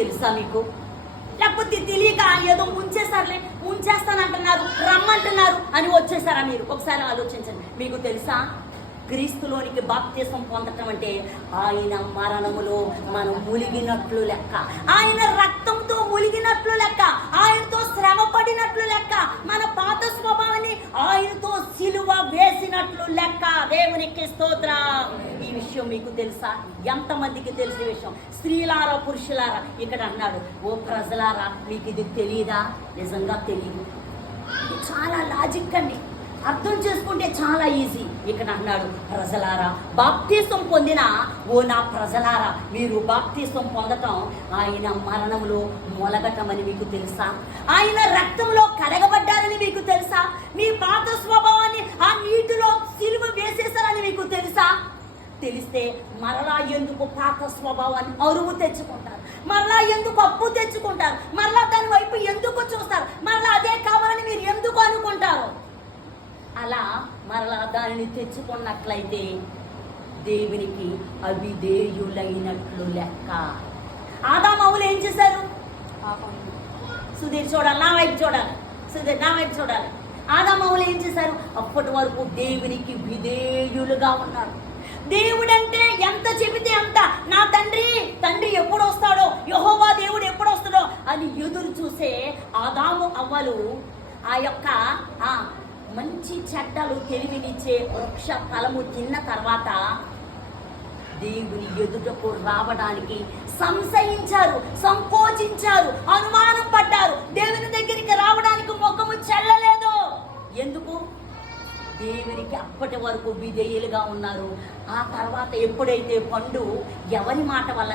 తెలుసా మీకు? లేకపోతే తెలియక ఏదో ముంచేస్తానంటున్నారు, రమ్మంటున్నారు అని వచ్చేసారా మీరు? ఒకసారి ఆలోచించండి. మీకు తెలుసా, క్రీస్తులోనికి బాప్తిసం పొందటం అంటే ఆయన మరణములో మనం ములిగినట్లు లెక్క, ఆయన రక్తంతో ములిగినట్లు లెక్క, ఆయనతో శ్రమ పడినట్లు లెక్క, మన పాత స్వభావాన్ని ఆయనతో సిలువ వేసినట్లు లెక్క. దేవునికి స్తోత్రం. ఈ విషయం మీకు తెలుసా? ఎంతమందికి తెలిసిన విషయం? స్త్రీలారా, పురుషులారా, ఇక్కడ అన్నాడు, ఓ ప్రజలారా, మీకు ఇది తెలియదా? నిజంగా తెలియదు. ఇది చాలా లాజిక్ అండి, అర్థం చేసుకుంటే చాలా ఈజీ. ఇక్కడ అన్నాడు, ప్రజలారా, బాప్తిసం పొందిన ఓ నా ప్రజలారా, మీరు బాప్తిసం పొందటం ఆయన మరణంలో మొలగటమని మీకు తెలుసా? ఆయన రక్తంలో కడగబడ్డారని మీకు తెలుసా? మీ పాత స్వభావాన్ని ఆ నీటిలో సిలువ వేసేశారని మీకు తెలుసా? తెలిస్తే మరలా ఎందుకు పాత స్వభావాన్ని అరువు తెచ్చుకుంటారు? మరలా ఎందుకు అప్పు తెచ్చుకుంటారు? మరలా దాని వైపు ఎందుకు చూస్తారు? మరలా అదే కావాలని మీరు ఎందుకు అనుకుంటారు? అలా మరలా దానిని తెచ్చుకున్నట్లయితే దేవునికి అవిధేయులైనట్లు లెక్క. ఆదామవులు ఏం చేశారు? సుధీర్ చూడాలి, నా వైపు చూడాలి, సుధీర్ నా వైపు చూడాలి. ఆదామవులు ఏం చేశారు? అప్పటి వరకు దేవునికి విధేయులుగా ఉన్నారు. దేవుడంటే ఎంత చెబితే అంత, నా తండ్రి ఎప్పుడు వస్తాడో, యెహోవా దేవుడు ఎప్పుడు వస్తాడో అని ఎదురు చూసే ఆదాము అవ్వలు ఆ యొక్క మంచి చెడ్డలు తెలివినిచ్చే వృక్ష ఫలము తిన్న తర్వాత దేవుని ఎదుటకు రావడానికి సంశయించారు, సంకోచించారు, అనుమానం పడ్డారు. దేవుని దగ్గరికి రావడానికి ముఖము చెల్లలేదు. ఎందుకు? దేవునికి అప్పటి వరకు విధేయులుగా ఉన్నారు. ఆ తర్వాత ఎప్పుడైతే పండు ఎవరి మాట వల్ల